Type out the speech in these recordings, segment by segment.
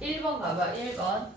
1번 가봐. 1번.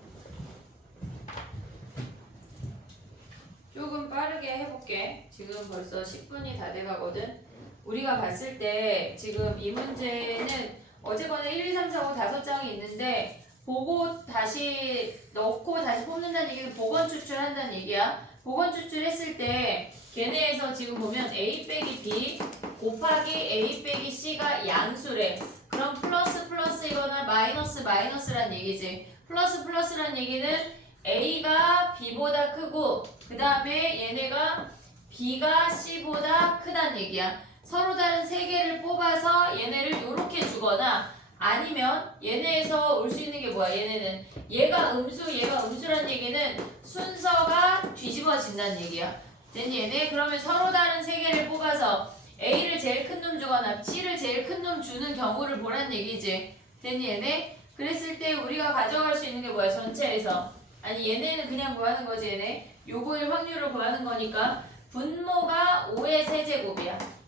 조금 빠르게 해볼게. 지금 벌써 10분이 다 돼가거든. 우리가 봤을 때 지금 이 문제는 어쨌거나 1, 2, 3, 4, 5 5장이 있는데 보고 다시 넣고 다시 뽑는다는 얘기는 복원 추출한다는 얘기야. 복원 추출했을 때 걔네에서 지금 보면 A 빼기 B 곱하기 A 빼기 C가 양수래. 그럼 플러스 플러스이거나 마이너스 마이너스란 얘기지. 플러스 플러스란 얘기는 A가 B보다 크고 그 다음에 얘네가 B가 C보다 크다는 얘기야. 서로 다른 세 개를 뽑아서 얘네를 이렇게 주거나 아니면 얘네에서 올 수 있는 게 뭐야? 얘네는 얘가 음수 얘가 음수란 얘기는 순서가 뒤집어진다는 얘기야. 됐니 얘네? 그러면 서로 다른 세 개를 뽑아서 A를 제일 큰 놈 주거나 C를 제일 큰 놈 주는 경우를 보란 얘기지. 됐니 얘네? 그랬을 때 우리가 가져갈 수 있는 게 뭐야? 전체에서 아니 얘네는 그냥 구하는 거지 얘네. 요거의 확률을 구하는 거니까 분모가 5의 세제곱이야.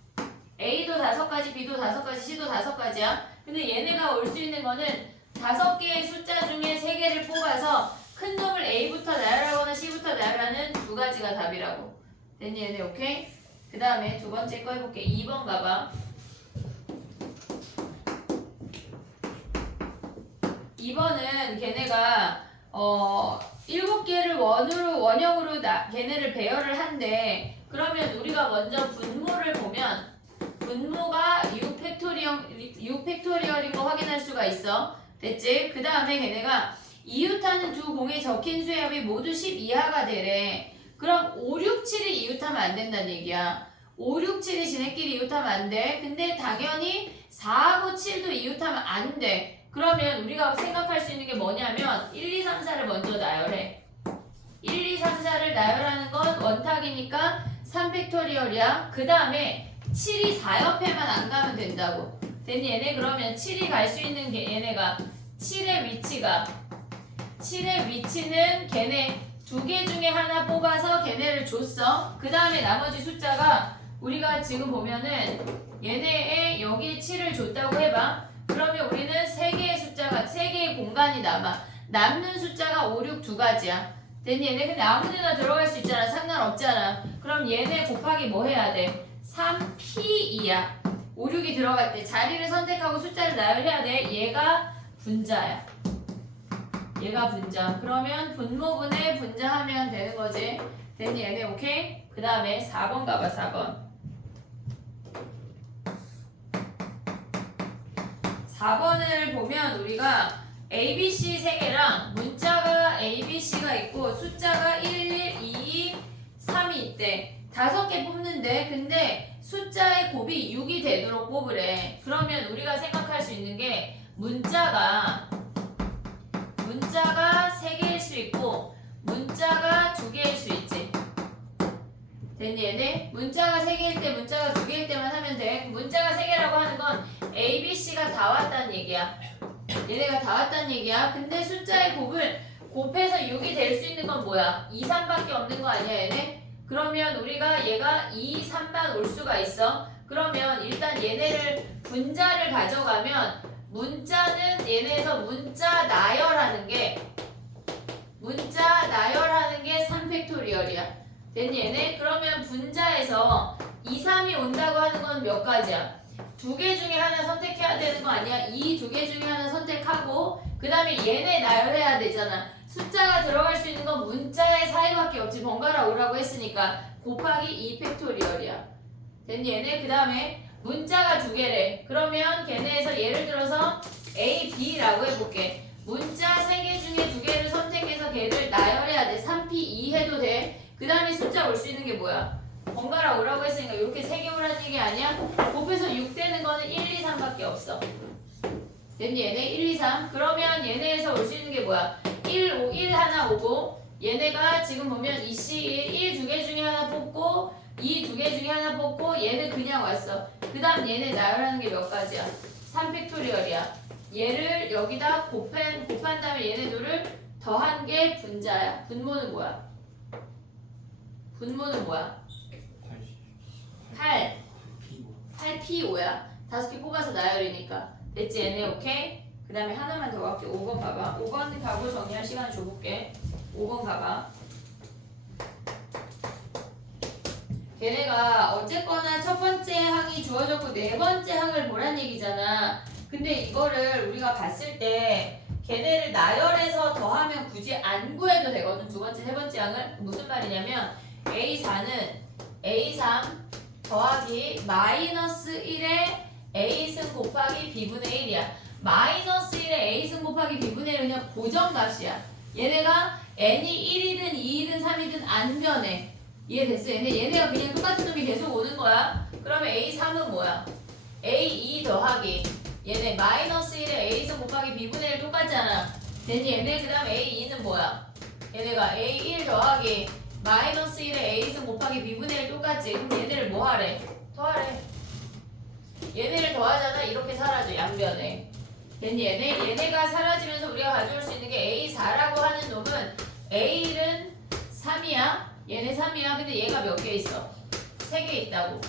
A도 5가지, B도 5가지, C도 5가지야. 근데 얘네가 올 수 있는 거는 5개의 숫자 중에 3개를 뽑아서 큰 놈을 A부터 나열하거나 C부터 나열하는 2가지가 답이라고. 됐니 얘네 오케이? 그 다음에 두 번째 거 해볼게. 2번 가봐. 2번은 걔네가 7개를 원형으로 걔네를 배열을 한대. 그러면 우리가 먼저 분모를 보면 분모가 6팩토리얼인 거 확인할 수가 있어. 됐지? 그 다음에 걔네가 이웃하는 두 공에 적힌 수의 합이 모두 10 이하가 되래. 그럼 5, 6, 7이 이웃하면 안 된다는 얘기야. 5, 6, 7이 지네끼리 이웃하면 안 돼. 근데 당연히 4하고 7도 이웃하면 안 돼. 그러면 우리가 생각할 수 있는 게 뭐냐면 1, 2, 3, 4를 먼저 나열해. 1, 2, 3, 4를 나열하는 건 원탁이니까 3팩토리얼이야. 그 다음에 7이 4옆에만 안 가면 된다고. 됐니 얘네? 그러면 7이 갈 수 있는 게 얘네가 7의 위치는 걔네 2개 중에 하나 뽑아서 걔네를 줬어. 그 다음에 나머지 숫자가 우리가 지금 보면은 얘네의 여기에 7을 줬다고 해봐. 그러면 우리는 3개의 숫자가 3개의 공간이 남는 숫자가 5, 6 2가지야. 됐니 얘네? 근데 아무데나 들어갈 수 있잖아. 상관없잖아. 그럼 얘네 곱하기 뭐 해야 돼? 3P2야. 5, 6이 들어갈 때 자리를 선택하고 숫자를 나열해야 돼. 얘가 분자야. 얘가 분자. 그러면 분모분의 분자하면 되는 거지. 됐니 얘네 오케이? 그 다음에 4번 가봐 4번. 4번을 보면 우리가 ABC 3개랑 문자가 ABC가 있고 숫자가 1, 1, 2, 3이 있대. 5개 뽑는데 근데 숫자의 곱이 6이 되도록 뽑으래. 그러면 우리가 생각할 수 있는 게 문자가 3개일 수 있고 문자가 2개일 수 있지. 됐니 얘네? 문자가 3개일 때 문자가 2개일 때만 하면 돼. 문자가 3개라고 하는 건 ABC가 다 왔다는 얘기야. 얘네가 다 왔다는 얘기야. 근데 숫자의 곱을 곱해서 6이 될 수 있는 건 뭐야? 2, 3밖에 없는 거 아니야 얘네? 그러면 우리가 얘가 2, 3만 올 수가 있어. 그러면 일단 얘네를 분자를 가져가면 문자는 얘네에서 문자 나열하는 게 3팩토리얼이야. 됐니 얘네? 그러면 분자에서 2, 3이 온다고 하는 건 몇 가지야? 2개 중에 하나 선택해야 되는 거 아니야? 이 2개 중에 하나 선택하고 그 다음에 얘네 나열해야 되잖아. 숫자가 들어갈 수 있는 건 문자의 사이밖에 없지. 번갈아 오라고 했으니까 곱하기 2팩토리얼이야. 됐니 얘네? 그 다음에 문자가 2개래. 그러면 걔네에서 예를 들어서 A, B라고 해볼게. 문자 3개 중에 2개를 선택해서 걔를 나열해야 돼. 3P2 해도 돼. 그 다음에 숫자 올 수 있는 게 뭐야? 번갈아 오라고 했으니까 이렇게 3개 오라는 얘기 아니야? 곱해서 6 되는 거는 1, 2, 3밖에 없어. 됐니 얘네? 1, 2, 3. 그러면 얘네에서 올 수 있는 게 뭐야? 1, 5, 1 하나 오고 얘네가 지금 보면 이C 1 2개 중에 하나 뽑고 2 2개 중에 하나 뽑고 얘는 그냥 왔어. 그 다음 얘네 나열하는 게 몇 가지야? 3팩토리얼이야. 얘를 여기다 곱한 다음에 얘네 둘을 더한 게 분자야. 분모는 뭐야? 8P5야. 5개 뽑아서 나열이니까. 됐지 얘네 오케이? 그 다음에 하나만 더 할게. 5번 봐봐. 5번 가고 정리할 시간 줘볼게. 5번 봐봐. 걔네가 어쨌거나 첫 번째 항이 주어졌고 네 번째 항을 보란 얘기잖아. 근데 이거를 우리가 봤을 때 걔네를 나열해서 더하면 굳이 안 구해도 되거든. 두 번째, 세 번째 항을. 무슨 말이냐면 A4는 A3 더하기 마이너스 1의 A승 곱하기 B분의 1이야. 마이너스 1의 A승 곱하기 B분의 1은 그냥 고정값이야. 얘네가 n이 1이든 2이든 3이든 안 변해. 이해됐어? 얘네가 그냥 똑같은 놈이 계속 오는 거야. 그러면 A3은 뭐야? A2 더하기 얘네 마이너스 1에 A승 곱하기 B분의 1 똑같잖아. 됐니? 얘네 그 다음 A2는 뭐야? 얘네가 A1 더하기 마이너스 1에 A승 곱하기 B분의 1 똑같지? 그럼 얘네를 뭐 하래? 더하래. 얘네를 더하잖아. 이렇게 사라져. 양변에. 됐니? 얘네가 사라지면서 우리가 가져올 수 있는 게 A4라고 하는 놈은 A1은 3이야. 얘네 3이야. 근데 얘가 몇 개 있어? 3개 있다고.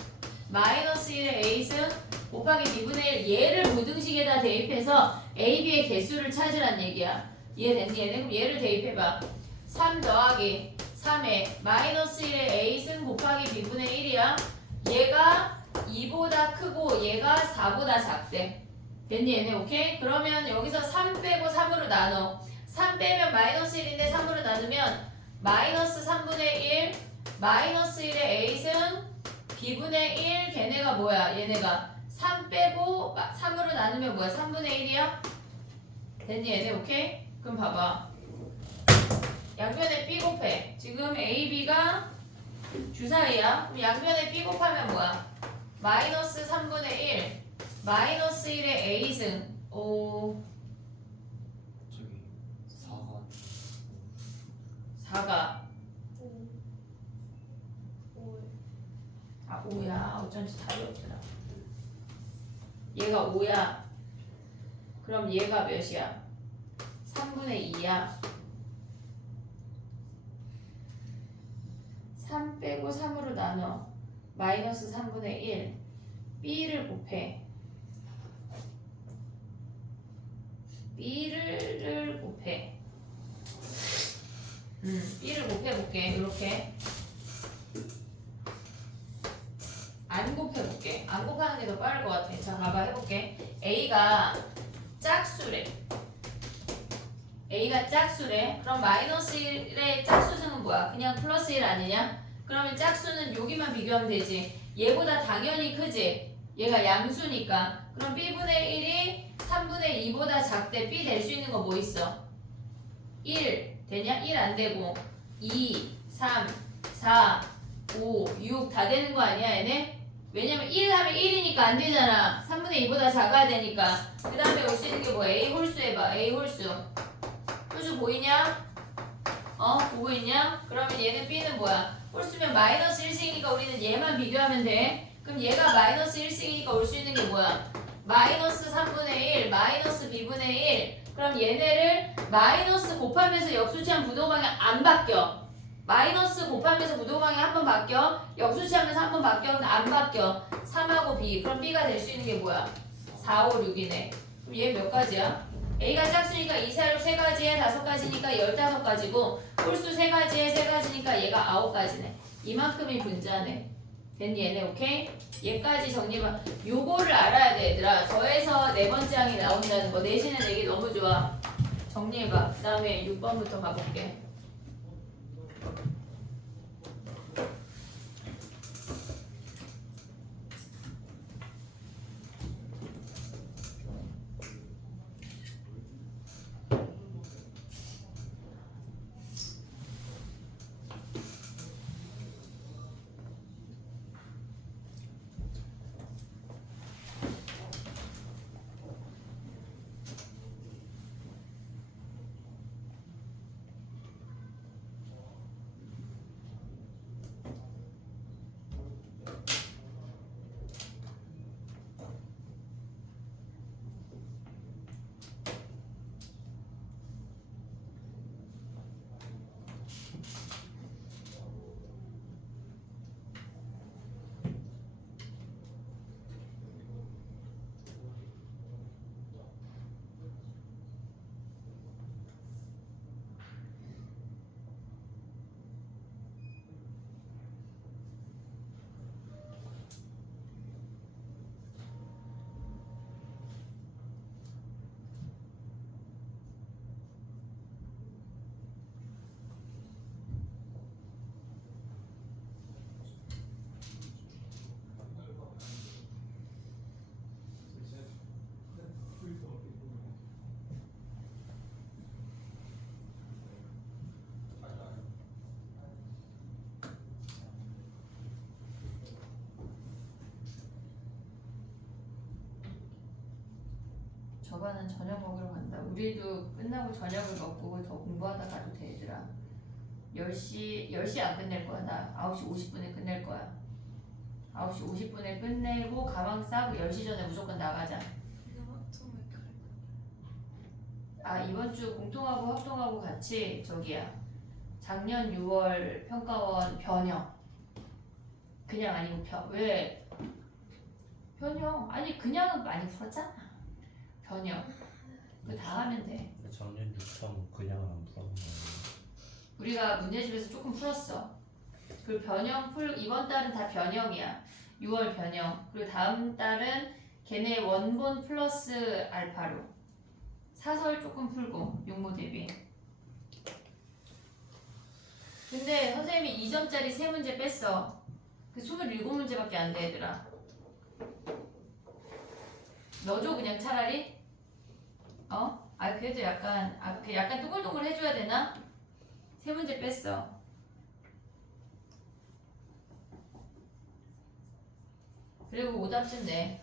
마이너스 1의 A승 곱하기 B분의 1 얘를 부등식에다 대입해서 A, B의 개수를 찾으란 얘기야. 이해됐니? 얘네 그럼 얘를 대입해봐. 3 더하기 3에 마이너스 1의 A승 곱하기 B분의 1이야. 얘가 2보다 크고 얘가 4보다 작대. 됐니? 얘네 오케이? 그러면 여기서 3 빼고 3으로 나눠. 3 빼면 마이너스 1인데 3으로 나누면 마이너스 3분의 1 마이너스 1의 A승 B분의 1 걔네가 뭐야? 얘네가 3 빼고 3으로 나누면 뭐야? 3분의 1이야? 됐니? 얘네 오케이? 그럼 봐봐. 양변에 B 곱해. 지금 A, B가 주사위야. 그럼 양변에 B 곱하면 뭐야? 마이너스 3분의 1 마이너스 1의 A승 저기 4가 5야. 어쩐지 답이 없더라. 얘가 5야. 그럼 얘가 몇이야? 3분의 2야. 3 빼고 3으로 나눠. 마이너스 3분의 1. B를 곱해. B를 곱해. B를 곱해볼게. 이렇게. 안 곱해볼게. 안 곱하는 게 더 빠를 것 같아. 자, 봐봐. 해볼게. A가 짝수래. A가 짝수래. 그럼 마이너스 1의 짝수승은 뭐야? 그냥 플러스 1 아니냐? 그러면 짝수는 여기만 비교하면 되지. 얘보다 당연히 크지? 얘가 양수니까. 그럼 B분의 1이 3분의 2보다 작대. B 될 수 있는 거 뭐 있어? 1 되냐? 1 안 되고 2, 3, 4, 5, 6 다 되는 거 아니야 얘네? 왜냐면 1 하면 1이니까 안 되잖아. 3분의 2보다 작아야 되니까. 그 다음에 올 수 있는 게 뭐야? A 홀수 해봐. A 홀수. 홀수 보이냐? 보고 있냐? 그러면 얘는 B는 뭐야? 홀수면 마이너스 1승이니까 우리는 얘만 비교하면 돼. 그럼 얘가 마이너스 1승이니까 올 수 있는 게 뭐야? 마이너스 3분의 1, 마이너스 B분의 1. 그럼 얘네를 마이너스 곱하면서 역수치한 부동방향 안 바뀌어. 마이너스 곱하면서 부동방향 한 번 바뀌어. 역수치하면서 한 번 바뀌어. 안 바뀌어. 3하고 B. 그럼 B가 될 수 있는 게 뭐야? 4, 5, 6이네. 그럼 얘 몇 가지야? A가 짝수니까 2, 4, 6 3가지에 5가지니까 15가지고 홀수 3가지에 3가지니까 얘가 9가지네. 이만큼이 분자네. 됐니 얘네 오케이? 얘까지 정리해봐. 요거를 알아야 돼 얘들아. 더해서 네 번째 항이 나온다는 거. 내신에 내기 너무 좋아. 정리해봐. 그 다음에 6번부터 가볼게. 저반은 저녁 먹으러 간다. 우리도 끝나고 저녁을 먹고 더 공부하다 가도 돼 얘들아. 10시 안 끝낼 거야. 나 9시 50분에 끝낼 거야. 9시 50분에 끝내고 가방 싸고 10시 전에 무조건 나가자. 아 이번 주 공통하고 합동하고 같이 저기야. 작년 6월 평가원 변형. 그냥 아니고 왜? 변형. 아니 그냥은 많이 풀었잖아. 변형. 그거 다 하면 돼. 작년 6점 그냥 안 풀었나? 우리가 문제집에서 조금 풀었어. 그 변형 이번 달은 다 변형이야. 6월 변형. 그리고 다음 달은 걔네 원본 플러스 알파로. 사설 조금 풀고 용모 대비. 근데 선생님이 2점짜리 3문제 뺐어. 그 27문제밖에 안 돼 얘들아. 넣어줘 그냥 차라리. 어? 아 그래도 약간 약간 동글동글 해줘야 되나? 3문제 뺐어. 그리고 오답쯤 내.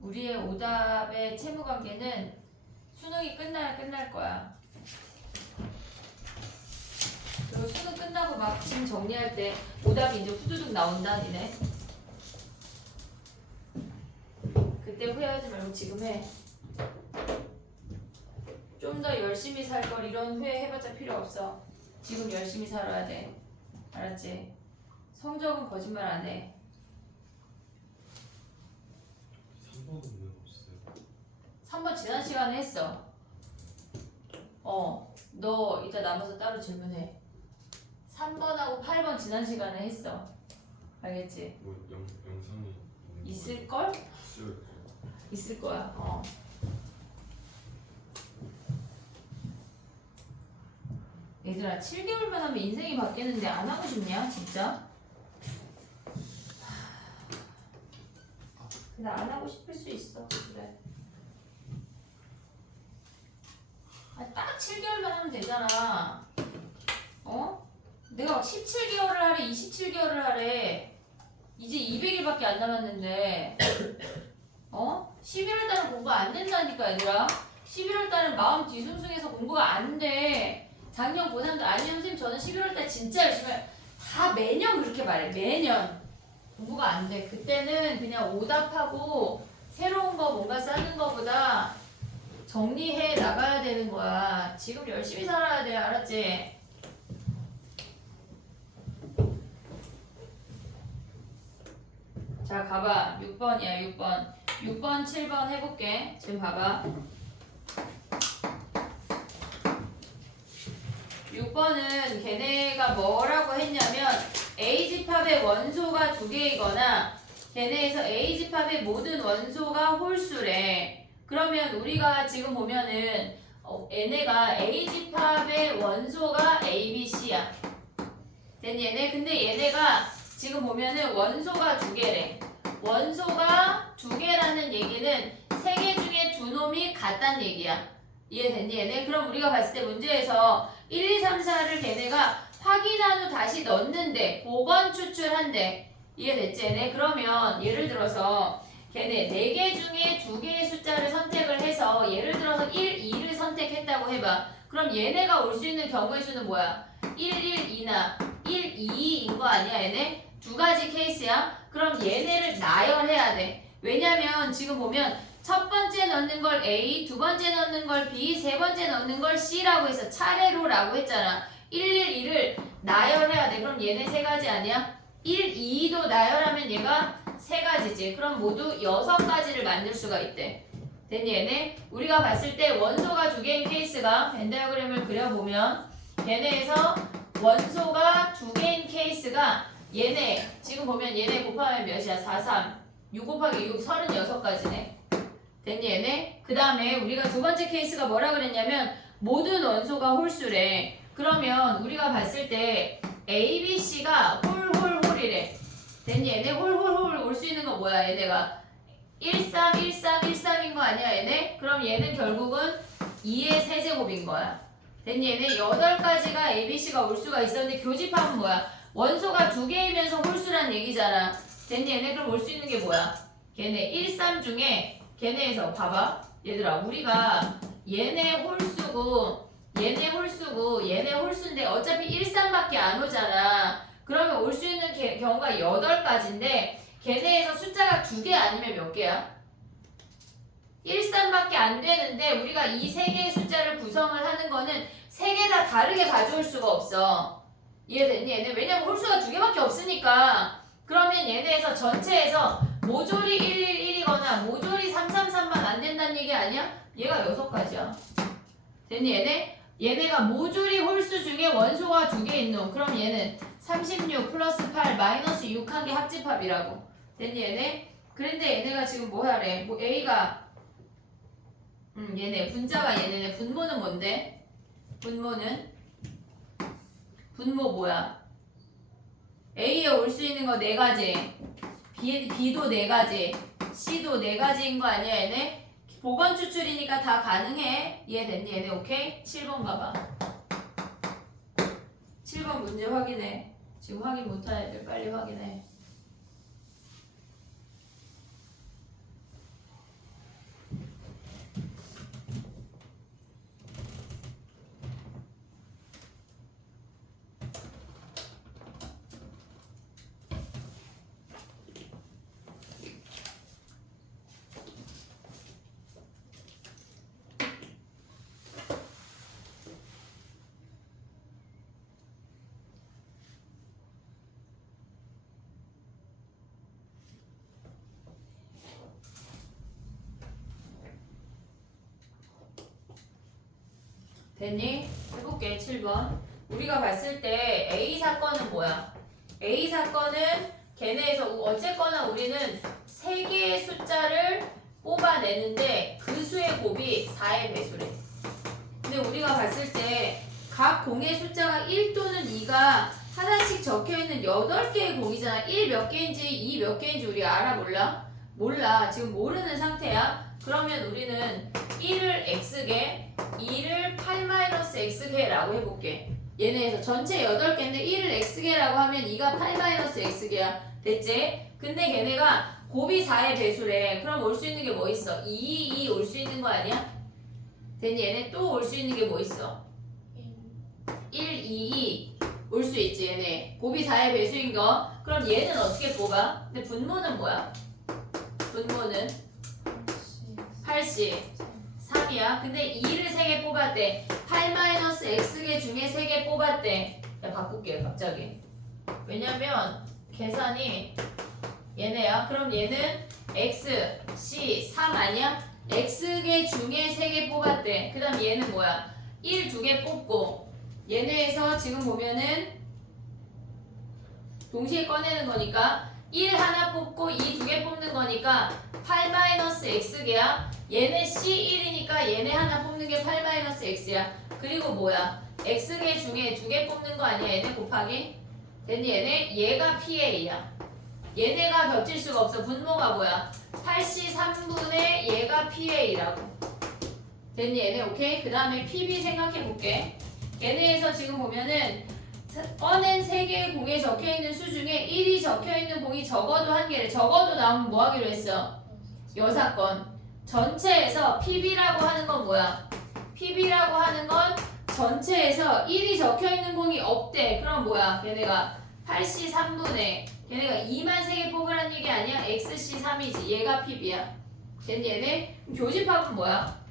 우리의 오답의 채무관계는 수능이 끝나야 끝날 거야. 그리고 수능 끝나고 막 짐 정리할 때 오답이 이제 후두둑 나온다 니네. 그때 후회하지 말고 지금 해. 좀 더 열심히 살 걸 이런 후회 해봤자 필요 없어. 지금 열심히 살아야 돼. 알았지? 성적은 거짓말 안 해. 3번은 왜 없어요? 3번 지난 시간에 했어. 너 이따 남아서 따로 질문해. 3번하고 8번 지난 시간에 했어. 알겠지? 뭐 영상이 있을걸? 있을 거. 있을 거야. 얘들아 7개월만 하면 인생이 바뀌는데 안 하고 싶냐? 진짜? 근데 안 하고 싶을 수 있어. 그래. 딱 7개월만 하면 되잖아. 내가 막 17개월을 하래, 27개월을 하래. 이제 200일밖에 안 남았는데 11월 달은 공부 안 된다니까 얘들아. 11월 달은 마음 뒤숭숭해서 공부가 안 돼. 작년 고3도 아니 선생님 저는 11월 달 진짜 열심히 해요. 다 매년 그렇게 말해. 매년 공부가 안 돼. 그때는 그냥 오답하고 새로운 거 뭔가 쌓는 거보다 정리해 나가야 되는 거야. 지금 열심히 살아야 돼. 알았지? 자 가봐. 6번이야 6번. 6번 7번 해볼게. 지금 봐봐. 6번은 걔네가 뭐라고 했냐면 A집합의 원소가 2개이거나 걔네에서 A집합의 모든 원소가 홀수래. 그러면 우리가 지금 보면은 얘네가 A집합의 원소가 A, B, C야. 됐니 얘네? 근데 얘네가 지금 보면은 원소가 2개래. 원소가 2개라는 얘기는 3개 중에 2놈이 같다는 얘기야. 이해됐니 얘네? 그럼 우리가 봤을 때 문제에서 1, 2, 3, 4를 걔네가 확인한 후 다시 넣는데 보건 추출한대. 이해됐지 얘네? 그러면 예를 들어서 걔네 4개 중에 2개의 숫자를 선택을 해서 예를 들어서 1, 2를 선택했다고 해봐. 그럼 얘네가 올 수 있는 경우의 수는 뭐야? 1, 1, 2나 1, 2인 거 아니야 얘네? 2가지 케이스야. 그럼 얘네를 나열해야 돼. 왜냐면 지금 보면 첫 번째 넣는 걸 A, 두 번째 넣는 걸 B, 세 번째 넣는 걸 C라고 해서 차례로 라고 했잖아. 1, 1, 2를 나열해야 돼. 그럼 얘네 3가지 아니야? 1, 2도 나열하면 얘가 3가지지. 그럼 모두 6가지를 만들 수가 있대. 됐니 얘네? 우리가 봤을 때 원소가 2개인 케이스가 벤 다이어그램을 그려보면 얘네에서 원소가 2개인 케이스가 얘네 지금 보면 얘네 곱하면 몇이야? 4, 3 6 곱하기 6 36가지네. 됐니 얘네? 그 다음에 우리가 두 번째 케이스가 뭐라 그랬냐면 모든 원소가 홀수래. 그러면 우리가 봤을 때 A, B, C가 홀홀홀이래. 됐니 얘네? 홀홀홀 올 수 있는 거 뭐야 얘네가? 1, 3, 1, 3, 1, 3인 거 아니야 얘네? 그럼 얘는 결국은 2의 세제곱인 거야. 됐니 얘네? 8가지가 A, B, C가 올 수가 있었는데 교집합은 뭐야? 원소가 2개이면서 홀수란 얘기잖아. 됐니 얘네? 그럼 올 수 있는 게 뭐야? 걔네 1, 3 중에 걔네에서 봐봐. 얘들아 우리가 얘네 홀수고 얘네 홀수인데 어차피 1, 3밖에 안 오잖아. 그러면 올 수 있는 경우가 8가지인데 걔네에서 숫자가 2개 아니면 몇 개야? 1, 3밖에 안 되는데 우리가 이 3개의 숫자를 구성을 하는 거는 3개 다 다르게 가져올 수가 없어. 이해됐니? 얘네 왜냐면 홀수가 2개밖에 없으니까. 그러면 얘네에서 전체에서 모조리 111이거나 모조리 333만 안 된다는 얘기 아니야? 얘가 6가지야. 됐니? 얘네가 모조리 홀수 중에 원소가 2개 있는 놈. 그럼 얘는 36 플러스 8 마이너스 6 한 개 합집합이라고. 됐니 얘네? 그런데 얘네가 지금 뭐 하래? 뭐 A가 얘네 분자가 얘네네. 분모는 뭔데? 분모 뭐야? A에 올 수 있는 거 4가지, B도 4가지, C도 4가지인 거 아니야 얘네? 보건 추출이니까 다 가능해. 이해됐니 얘네? 오케이? 7번 가봐. 7번 문제 확인해. 지금 확인 못한 애들 빨리 확인해. 됐니? 해볼게. 7번. 우리가 봤을 때 A 사건은 뭐야? A 사건은 걔네에서 어쨌거나 우리는 3개의 숫자를 뽑아내는데 그 수의 곱이 4의 배수래. 근데 우리가 봤을 때 각 공의 숫자가 1 또는 2가 하나씩 적혀있는 8개의 공이잖아. 1 몇 개인지 2 몇 개인지 우리 알아 몰라? 몰라. 지금 모르는 상태야. 그러면 우리는 1을 X개, 2를 8-X개라고 해볼게. 얘네에서 전체 8개인데 1을 X개라고 하면 2가 8-X개야. 됐지? 근데 걔네가 곱이 4의 배수래. 그럼 올 수 있는 게 뭐 있어? 2 올 수 있는 거 아니야? 됐니? 얘네 또 올 수 있는 게 뭐 있어? 1, 2 올 수 있지 얘네. 곱이 4의 배수인 거. 그럼 얘는 어떻게 뽑아? 근데 분모는 뭐야? 분모는 83이야. 근데 2를 3개 뽑았대. 8-X개 중에 3개 뽑았대. 야 바꿀게 갑자기. 왜냐면 계산이 얘네야. 그럼 얘는 X, C, 3 아니야? X개 중에 3개 뽑았대. 그 다음 얘는 뭐야? 1, 2개 뽑고 얘네에서 지금 보면은 동시에 꺼내는 거니까 1 하나 뽑고 2 2개 뽑는 거니까 8-X개야. 얘네 C1이니까 얘네 하나 뽑는 게 8-X야. 그리고 뭐야? X개 중에 2개 뽑는 거 아니야? 얘네 곱하기? 됐니? 얘가 PA야. 얘네가 겹칠 수가 없어. 분모가 뭐야? 83분의 얘가 PA라고. 됐니? 얘네 오케이? 그 다음에 PB 생각해볼게. 얘네에서 지금 보면은 꺼낸 3개의 공에 적혀있는 수 중에 1이 적혀있는 공이 적어도 1개래. 적어도 나오면 뭐 하기로 했어? 여사건. 전체에서 PB라고 하는 건 뭐야? PB라고 하는 건 전체에서 1이 적혀있는 공이 없대. 그럼 뭐야? 얘네가 83분의 얘네가 2만 3개 뽑으라는 얘기 아니야? XC3이지. 얘가 PB야. 됐니 얘네? 교집합은 뭐야?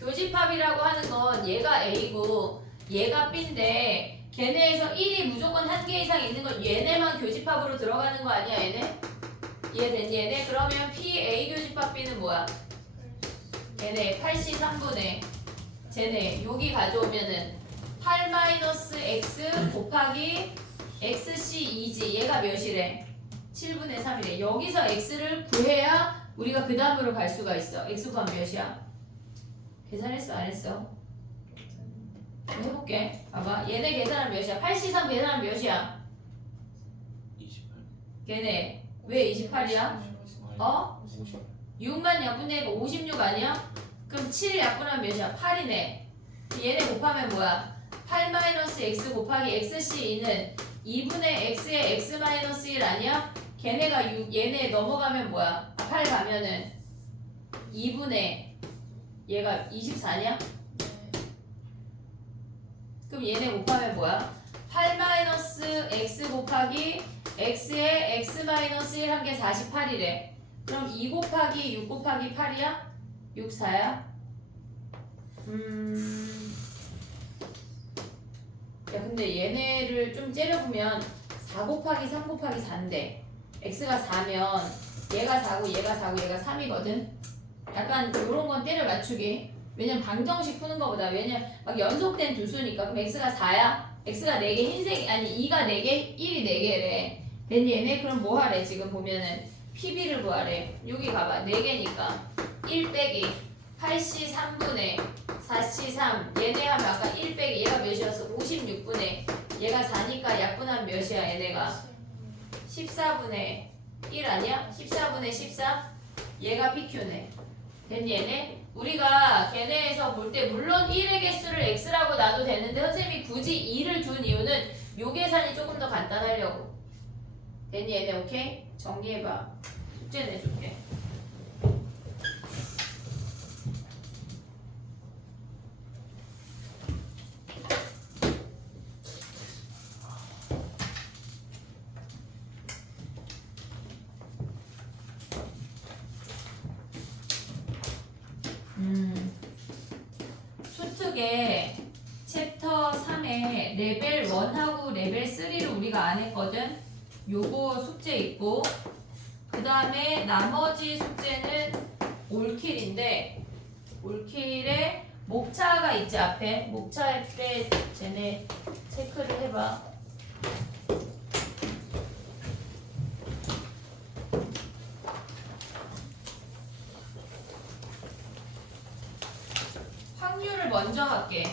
교집합이라고 하는 건 얘가 A고 얘가 B인데 걔네에서 1이 무조건 1개 이상 있는 건 얘네만 교집합으로 들어가는 거 아니야 얘네? 이해됐니 얘네? 그러면 PA 교집합 B는 뭐야? 얘네 83분의 쟤네 여기 가져오면은 8-X 곱하기 XC2지. 얘가 몇이래? 7분의 3이래. 여기서 X를 구해야 우리가 그 다음으로 갈 수가 있어. X 곱하면 몇이야? 계산했어? 안 했어? 해볼게. 봐봐. 얘네 계산하면 몇이야? 83 계산하면 몇이야? 28. 걔네 왜 28이야? 어? 6만 약분되니까 56 아니야? 그럼 7 약분하면 몇이야? 8이네. 얘네 곱하면 뭐야? 8-X 곱하기 XC2는 2분의 X의 X-1 아니야? 걔네가 6, 얘네 넘어가면 뭐야? 8 가면은 2분의 얘가 24냐? 그럼 얘네 곱하면 뭐야? 8-x 곱하기 x에 x-1 한 게 48이래. 그럼 2 곱하기 6 곱하기 8이야? 6, 4야? 야 근데 얘네를 좀 째려보면 4 곱하기 3 곱하기 4인데 x가 4면 얘가 4고 얘가 4고 얘가 3이거든? 약간 요런 건 때려 맞추기. 왜냐면 방정식 푸는 거보다 왜냐면 막 연속된 두 수니까. 그럼 x가 4야? x가 4개 흰색 아니 2가 4개 1이 4개래. 된 얘네 그럼 뭐 하래? 지금 보면은 PB를 구하래. 여기 가봐 4개니까 1 빼기 8C 3분의 4C 3 얘네 하면 아까 1 빼기 얘가 몇이었어? 56분의 얘가 4니까 약분하면 몇이야 얘네가? 14분의 1 아니야? 14분의 14 얘가 PQ네. 된 얘네 우리가 걔네에서 볼 때 물론 1의 개수를 x라고 놔도 되는데 선생님이 굳이 2를 둔 이유는 요 계산이 조금 더 간단하려고. 된 얘네 오케이? 정리해봐. 숙제 내줄게. 수특의 챕터 3에 레벨 1하고 레벨 3를 우리가 안 했거든. 요거 숙제 있고 그 다음에 나머지 숙제는 올킬인데 올킬에 목차가 있지 앞에. 목차 앞에 쟤네 체크를 해봐. 확률을 먼저 할게.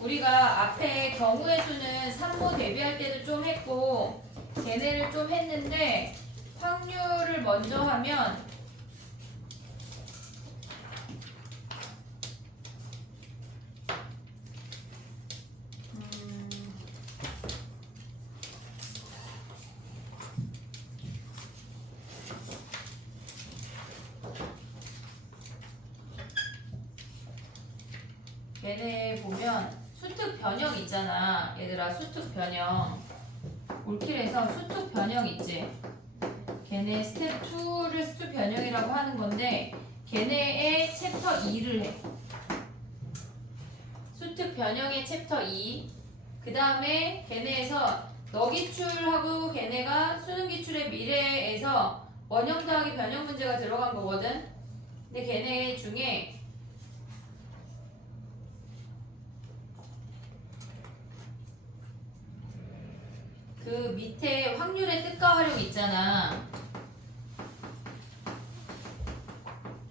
우리가 앞에 경우의 수는 산모 대비할 때도 좀 했고 걔네를 좀 했는데 확률을 먼저 하면 얘네 보면 수특 변형 있잖아. 얘들아 수특 변형 올킬에서 수특 변형 있지. 걔네 스텝 2를 수특 변형이라고 하는 건데 걔네의 챕터 2를 해. 수특 변형의 챕터 2. 그 다음에 걔네에서 너기출하고 걔네가 수능기출의 미래에서 원형 더하기 변형 문제가 들어간 거거든. 근데 걔네 중에 그 밑에 확률의 뜻과 활용 있잖아.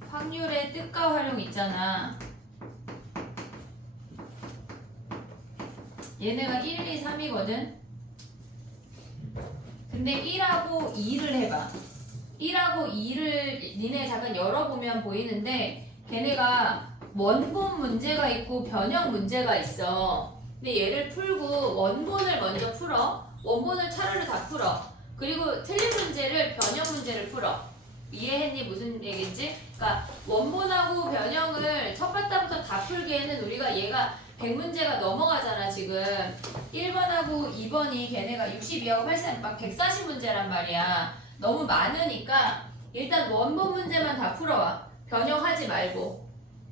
확률의 뜻과 활용 있잖아. 얘네가 1, 2, 3이거든. 근데 1하고 2를 해봐. 1하고 2를 니네 잠깐 열어보면 보이는데 걔네가 원본 문제가 있고 변형 문제가 있어. 근데 얘를 풀고 원본을 먼저 풀어. 원본을 차례로 다 풀어. 그리고 틀린 문제를 변형 문제를 풀어. 이해했니? 무슨 얘기인지? 그러니까 원본하고 변형을 첫 바탕부터 다 풀기에는 우리가 얘가 100문제가 넘어가잖아 지금. 1번하고 2번이 걔네가 62하고 83, 막 140문제란 말이야. 너무 많으니까 일단 원본 문제만 다 풀어와. 변형하지 말고.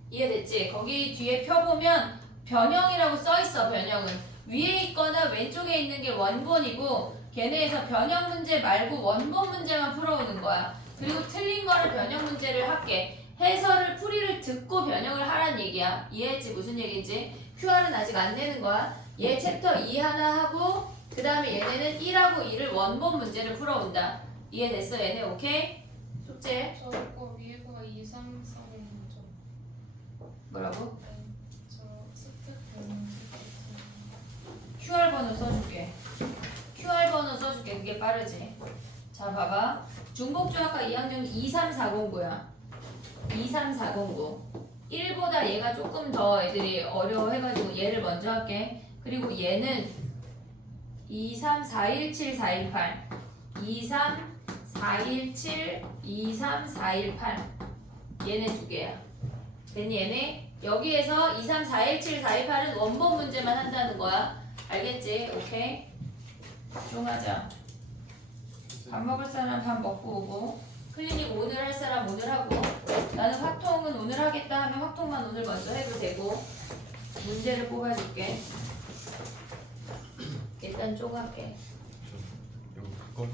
이해됐지? 거기 뒤에 펴보면 변형이라고 써있어. 변형은 위에 있거나 왼쪽에 있는 게 원본이고 걔네에서 변형 문제 말고 원본 문제만 풀어오는 거야. 그리고 틀린 거를 변형 문제를 할게. 해설을 풀이를 듣고 변형을 하란 얘기야. 이해했지? 무슨 얘기인지? QR은 아직 안 되는 거야. 얘 챕터 2 하나 하고 그 다음에 얘네는 1하고 2를 원본 문제를 풀어온다. 이해됐어? 얘네 오케이? 숙제 저거 위에 거가 2, 3, 4, 5죠. 뭐라고? 저 스텝 변형 QR 번호 써줄게. QR 번호 써줄게. 그게 빠르지. 자 봐봐. 중복조합과 2학년 23409야. 23409. 1보다 얘가 조금 더 애들이 어려워해가지고 얘를 먼저 할게. 그리고 얘는 2341748 2341748 417, 23, 418 얘네 두 개야. 됐니 얘네? 여기에서 2, 3, 4, 1, 7, 4, 1, 8은 원본 문제만 한다는 거야. 알겠지? 오케이? 좀 하자. 밥 먹을 사람 밥 먹고 오고, 클리닉 오늘 할 사람 오늘 하고, 나는 확통은 오늘 하겠다 하면 확통만 오늘 먼저 해도 되고, 문제를 뽑아줄게. 일단 쪼갈게. 저 이거 그거